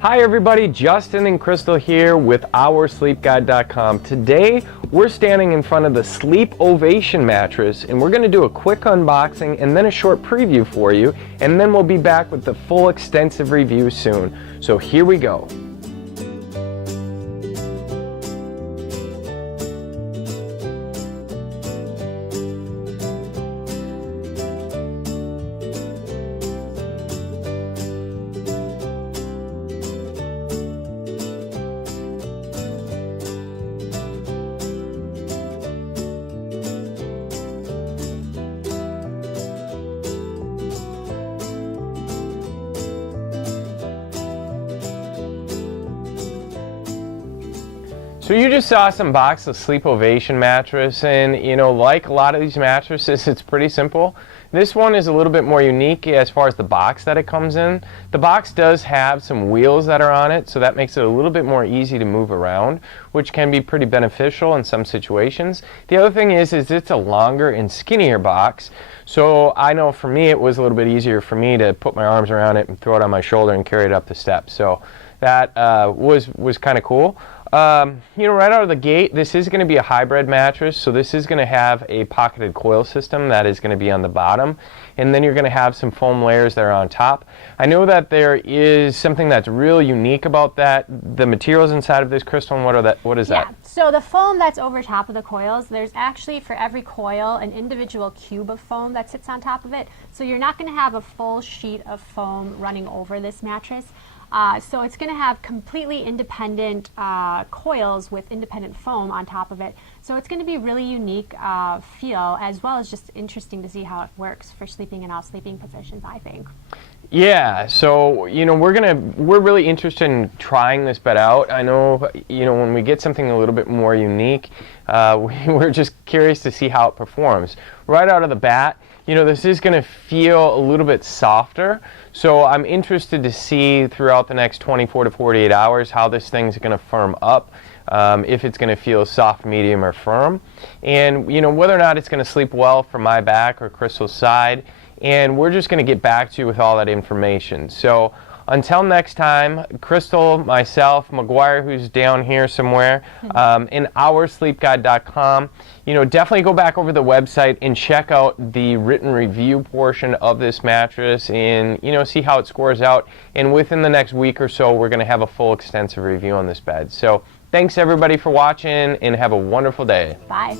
Hi everybody, Justin and Crystal here with OurSleepGuide.com. Today we're standing in front of the SleepOvation mattress and we're going to do a quick unboxing and then a short preview for you, and then we'll be back with the full extensive review soon. So here we go. So you just saw us unbox the SleepOvation mattress, and like a lot of these mattresses, it's pretty simple. This one is a little bit more unique as far as the box that it comes in. The box does have some wheels that are on it, so that makes it a little bit more easy to move around, which can be pretty beneficial in some situations. The other thing is it's a longer and skinnier box, so I know for me it was a little bit easier for me to put my arms around it and throw it on my shoulder and carry it up the steps. So that was kind of cool. Right out of the gate, this is going to be a hybrid mattress, so this is going to have a pocketed coil system that is going to be on the bottom, and then you're going to have some foam layers that are on top. I know that there is something that's real unique about that. The materials inside of this, Crystal, and what is that? So the foam that's over top of the coils, there's actually for every coil an individual cube of foam that sits on top of it, so you're not going to have a full sheet of foam running over this mattress. So it's going to have completely independent coils with independent foam on top of it. So it's going to be really unique feel, as well as just interesting to see how it works for sleeping in all sleeping positions, I think. Yeah, so we're really interested in trying this bed out. I know when we get something a little bit more unique, we're just curious to see how it performs. Right out of the bat, this is going to feel a little bit softer, so I'm interested to see throughout the next 24 to 48 hours how this thing's going to firm up, if it's going to feel soft, medium, or firm, and whether or not it's going to sleep well for my back or Crystal's side, and we're just going to get back to you with all that information. So until next time, Crystal, myself, McGuire, who's down here somewhere, and OurSleepGuide.com, definitely go back over the website and check out the written review portion of this mattress and, see how it scores out. And within the next week or so, we're going to have a full extensive review on this bed. So thanks everybody for watching, and have a wonderful day. Bye.